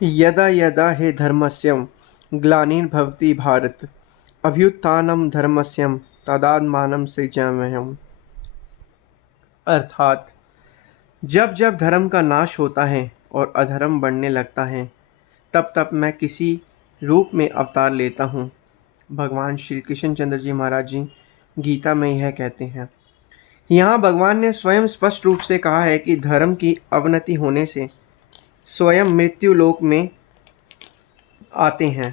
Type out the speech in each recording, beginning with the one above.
यदा यदा हि धर्मस्य ग्लानिर्भवति भारत अभ्युत्थानं धर्मस्य तदात्मानं सृजाम्यहम्। अर्थात जब जब धर्म का नाश होता है और अधर्म बढ़ने लगता है, तब तब मैं किसी रूप में अवतार लेता हूँ। भगवान श्री कृष्ण चंद्र जी महाराज जी गीता में यह कहते हैं। यहाँ भगवान ने स्वयं स्पष्ट रूप से कहा है कि धर्म की अवनति होने से स्वयं मृत्यु लोक में आते हैं।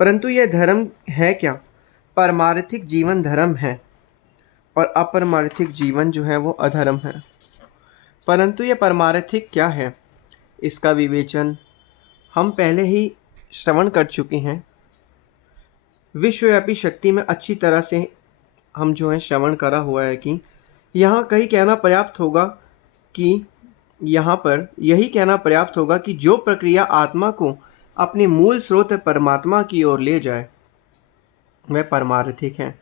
परंतु यह धर्म है क्या? पारमार्थिक जीवन धर्म है और अपारमार्थिक जीवन जो है वो अधर्म है। परंतु यह पारमार्थिक क्या है, इसका विवेचन हम पहले ही श्रवण कर चुके हैं। विश्वव्यापी शक्ति में अच्छी तरह से हम जो है श्रवण करा हुआ है कि यहाँ कहीं कहना पर्याप्त होगा कि यहाँ पर यही कहना पर्याप्त होगा कि जो प्रक्रिया आत्मा को अपने मूल स्रोत परमात्मा की ओर ले जाए वह पारमार्थिक है।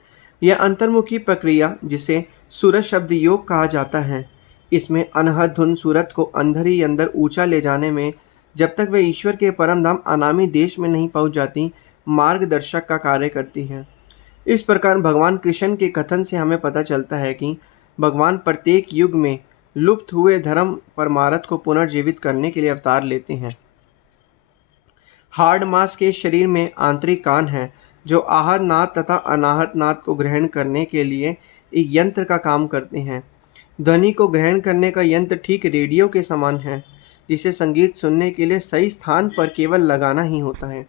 यह अंतर्मुखी प्रक्रिया जिसे सूरत शब्द योग कहा जाता है, इसमें अनहद धुन सूरत को अंदर ही अंदर ऊंचा ले जाने में जब तक वह ईश्वर के परम धाम अनामी देश में नहीं पहुंच जाती, मार्गदर्शक का कार्य करती है। इस प्रकार भगवान कृष्ण के कथन से हमें पता चलता है कि भगवान प्रत्येक युग में लुप्त हुए धर्म परमार्थ को पुनर्जीवित करने के लिए अवतार लेते हैं। हाड़ मांस के शरीर में आंतरिक कान है जो आहत नाद तथा अनाहत नाद को ग्रहण करने के लिए एक यंत्र का काम करते हैं। ध्वनि को ग्रहण करने का यंत्र ठीक रेडियो के समान है, जिसे संगीत सुनने के लिए सही स्थान पर केवल लगाना ही होता है।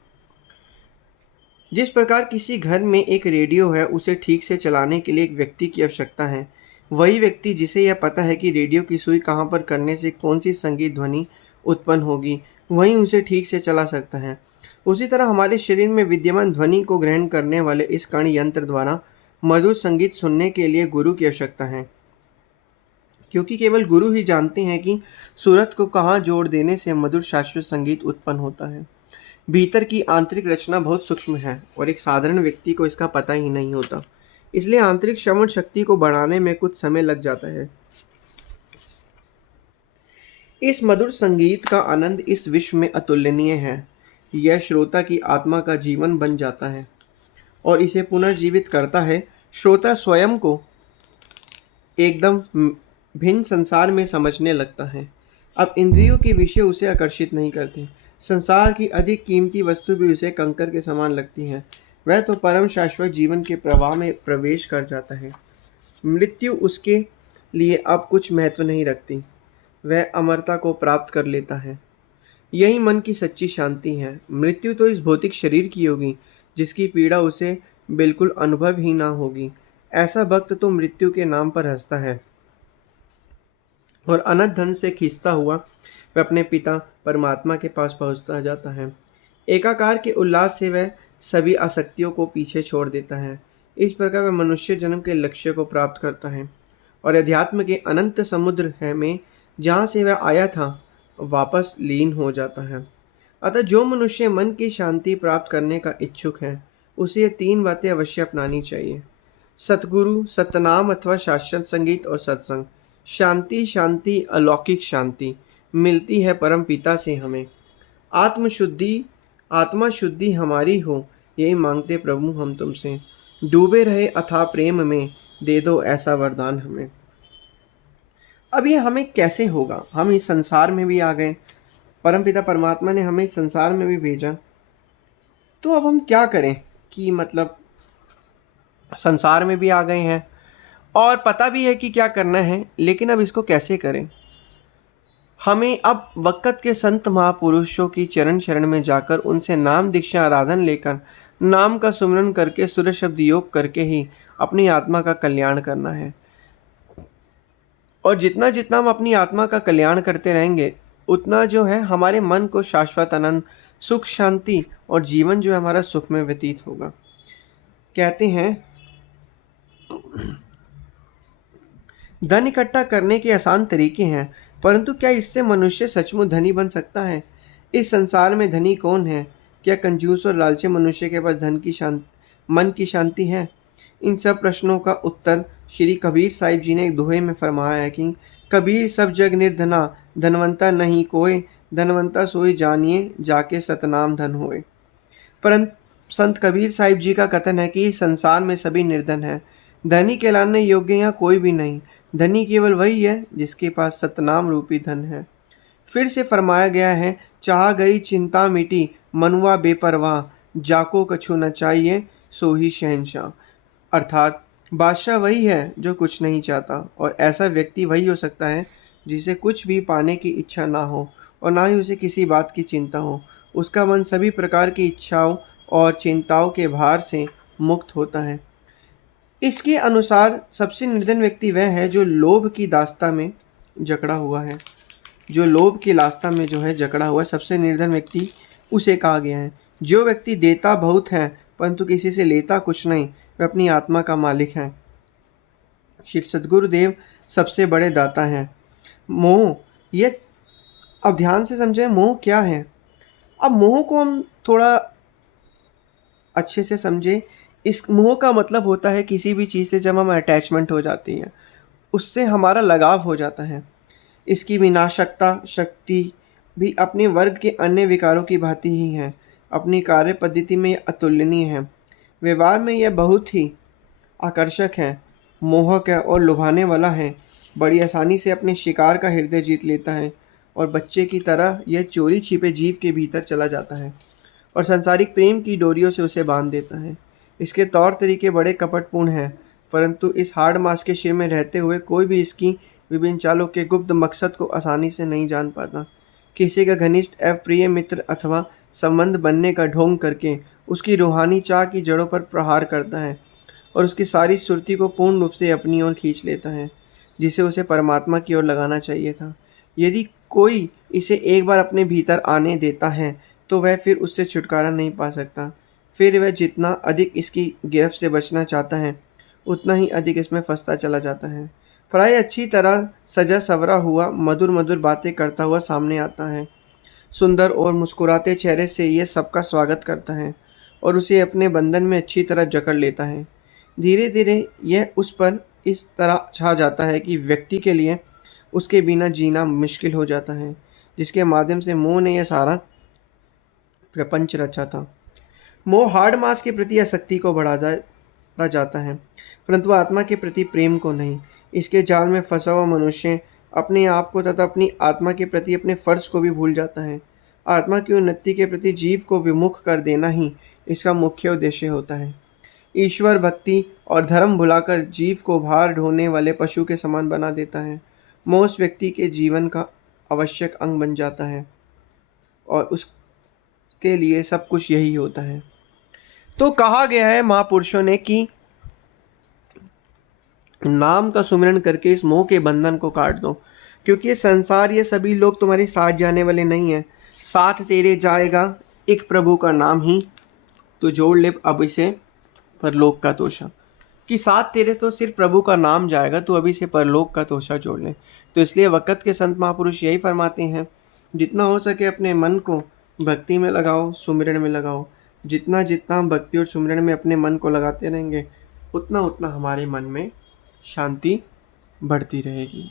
जिस प्रकार किसी घर में एक रेडियो है, उसे ठीक से चलाने के लिए एक व्यक्ति की आवश्यकता है। वही व्यक्ति जिसे यह पता है कि रेडियो की सुई कहाँ पर करने से कौन सी संगीत ध्वनि उत्पन्न होगी, वही उसे ठीक से चला सकता है। उसी तरह हमारे शरीर में विद्यमान ध्वनि को ग्रहण करने वाले इस कण यंत्र द्वारा मधुर संगीत सुनने के लिए गुरु की आवश्यकता है, क्योंकि केवल गुरु ही जानते हैं कि सूरत को कहाँ जोड़ देने से मधुर शाश्वत संगीत उत्पन्न होता है। भीतर की आंतरिक रचना बहुत सूक्ष्म है और एक साधारण व्यक्ति को इसका पता ही नहीं होता, इसलिए आंतरिक श्रवण शक्ति को बढ़ाने में कुछ समय लग जाता है। इस मधुर संगीत का आनंद इस विश्व में अतुलनीय है। यह श्रोता की आत्मा का जीवन बन जाता है और इसे पुनर्जीवित करता है। श्रोता स्वयं को एकदम भिन्न संसार में समझने लगता है। अब इंद्रियों के विषय उसे आकर्षित नहीं करते। संसार की अधिक कीमती वस्तु भी उसे कंकर के समान लगती है। वह तो परम शाश्वत जीवन के प्रवाह में प्रवेश कर जाता है। मृत्यु उसके लिए अब कुछ महत्व नहीं रखती। वह अमरता को प्राप्त कर लेता है। यही मन की सच्ची शांति है। मृत्यु तो इस भौतिक शरीर की होगी जिसकी पीड़ा उसे बिल्कुल अनुभव ही ना होगी। ऐसा भक्त तो मृत्यु के नाम पर हंसता है और अनंत धन से खींचता हुआ वह अपने पिता परमात्मा के पास पहुंचता जाता है। एकाकार के उल्लास से वह सभी आसक्तियों को पीछे छोड़ देता है। इस प्रकार वह मनुष्य जन्म के लक्ष्य को प्राप्त करता है और अध्यात्म के अनंत समुद्र है में जहाँ से वह आया था वापस लीन हो जाता है। अतः जो मनुष्य मन की शांति प्राप्त करने का इच्छुक है, उसे ये तीन बातें अवश्य अपनानी चाहिए। सतगुरु, सतनाम अथवा शाश्वत संगीत और सत्संग। शांति शांति अलौकिक शांति मिलती है परम पिता से हमें। आत्मा शुद्धि हमारी हो, यही मांगते प्रभु हम तुमसे। डूबे रहे अथाह प्रेम में, दे दो ऐसा वरदान हमें। अब ये हमें कैसे होगा? हम इस संसार में भी आ गए, परमपिता परमात्मा ने हमें इस संसार में भी भेजा, तो अब हम क्या करें कि मतलब संसार में भी आ गए हैं और पता भी है कि क्या करना है, लेकिन अब इसको कैसे करें? हमें अब वक़्त के संत महापुरुषों की चरण शरण में जाकर उनसे नाम दीक्षा आराधन लेकर नाम का सुमिरन करके सूरज शब्द योग करके ही अपनी आत्मा का कल्याण करना है। और जितना जितना हम अपनी आत्मा का कल्याण करते रहेंगे, उतना जो है हमारे मन को शाश्वत आनंद, सुख, शांति और जीवन जो है हमारा सुख में व्यतीत होगा। कहते हैं धन इकट्ठा करने के आसान तरीके हैं, परंतु क्या इससे मनुष्य सचमुच धनी बन सकता है? इस संसार में धनी कौन है? क्या कंजूस और लालची मनुष्य के पास मन की शांति है? इन सब प्रश्नों का उत्तर श्री कबीर साहिब जी ने एक दोहे में फरमाया है कि कबीर सब जग निर्धना, धनवंता नहीं कोई, धनवंता सोई जानिए जाके सतनाम धन होए। परंतु संत कबीर साहिब जी का कथन है कि इस संसार में सभी निर्धन हैं, धनी कहलाने योग्य यहाँ कोई भी नहीं। धनी केवल वही है जिसके पास सतनाम रूपी धन है। फिर से फरमाया गया है, चाह गई चिंता मिटी मनुआ बेपरवाह, जाको कछु न चाहिए सो ही शहंशाह। अर्थात बादशाह वही है जो कुछ नहीं चाहता, और ऐसा व्यक्ति वही हो सकता है जिसे कुछ भी पाने की इच्छा ना हो और ना ही उसे किसी बात की चिंता हो। उसका मन सभी प्रकार की इच्छाओं और चिंताओं के भार से मुक्त होता है। इसके अनुसार सबसे निर्धन व्यक्ति वह है जो लोभ की दास्ता में जकड़ा हुआ है। जो लोभ की लास्ता में जो है जकड़ा हुआ, सबसे निर्धन व्यक्ति उसे कहा गया है। जो व्यक्ति देता बहुत है परंतु किसी से लेता कुछ नहीं, वह अपनी आत्मा का मालिक है। श्री सद्गुरुदेव सबसे बड़े दाता हैं। मोह, ये अब ध्यान से समझें मोह क्या है। अब मोह को हम थोड़ा अच्छे से समझें। इस मोह का मतलब होता है किसी भी चीज़ से जब हम अटैचमेंट हो जाती है, उससे हमारा लगाव हो जाता है। इसकी विनाशकता शक्ति भी अपने वर्ग के अन्य विकारों की भांति ही है। अपनी कार्य पद्धति में अतुलनीय है। व्यवहार में यह बहुत ही आकर्षक है, मोहक है और लुभाने वाला है। बड़ी आसानी से अपने शिकार का हृदय जीत लेता है और बच्चे की तरह यह चोरी छिपे जीव के भीतर चला जाता है और सांसारिक प्रेम की डोरियों से उसे बांध देता है। इसके तौर तरीके बड़े कपटपूर्ण हैं, परंतु इस हाड़ मास के शिर में रहते हुए कोई भी इसकी विभिन्न चालों के गुप्त मकसद को आसानी से नहीं जान पाता। किसी का घनिष्ठ एवं प्रिय मित्र अथवा संबंध बनने का ढोंग करके उसकी रूहानी चाह की जड़ों पर प्रहार करता है और उसकी सारी सुरती को पूर्ण रूप से अपनी ओर खींच लेता है, जिसे उसे परमात्मा की ओर लगाना चाहिए था। यदि कोई इसे एक बार अपने भीतर आने देता है तो वह फिर उससे छुटकारा नहीं पा सकता। फिर वह जितना अधिक इसकी गिरफ्त से बचना चाहता है उतना ही अधिक इसमें फंसता चला जाता है। प्राय अच्छी तरह सजा सवरा हुआ मधुर मधुर बातें करता हुआ सामने आता है। सुंदर और मुस्कुराते चेहरे से यह सबका स्वागत करता है और उसे अपने बंधन में अच्छी तरह जकड़ लेता है। धीरे धीरे यह उस पर इस तरह छा जाता है कि व्यक्ति के लिए उसके बिना जीना मुश्किल हो जाता है, जिसके माध्यम से मोह ने यह सारा प्रपंच रचा था। मोह हाड़ मास के प्रति आसक्ति को बढ़ाता जाता है, परंतु आत्मा के प्रति प्रेम को नहीं। इसके जाल में फंसा हुआ मनुष्य अपने आप को तथा अपनी आत्मा के प्रति अपने फर्ज को भी भूल जाता है। आत्मा की उन्नति के प्रति जीव को विमुख कर देना ही इसका मुख्य उद्देश्य होता है। ईश्वर भक्ति और धर्म भुलाकर जीव को भार ढोने वाले पशु के समान बना देता है। मोह उस व्यक्ति के जीवन का आवश्यक अंग बन जाता है और उसके लिए सब कुछ यही होता है। तो कहा गया है महापुरुषों ने कि नाम का सुमिरन करके इस मोह के बंधन को काट दो, क्योंकि ये संसार, ये सभी लोग तुम्हारे साथ जाने वाले नहीं हैं। साथ तेरे जाएगा एक प्रभु का नाम ही, तो जोड़ ले अब इसे परलोक का तोशा। कि साथ तेरे तो सिर्फ प्रभु का नाम जाएगा, तो अभी से परलोक का तोशा जोड़ ले। तो इसलिए वक़्त के संत महापुरुष यही फरमाते हैं, जितना हो सके अपने मन को भक्ति में लगाओ, सुमिरन में लगाओ। जितना जितना हम भक्ति और सुमिरन में अपने मन को लगाते रहेंगे, उतना उतना हमारे मन में शांति बढ़ती रहेगी।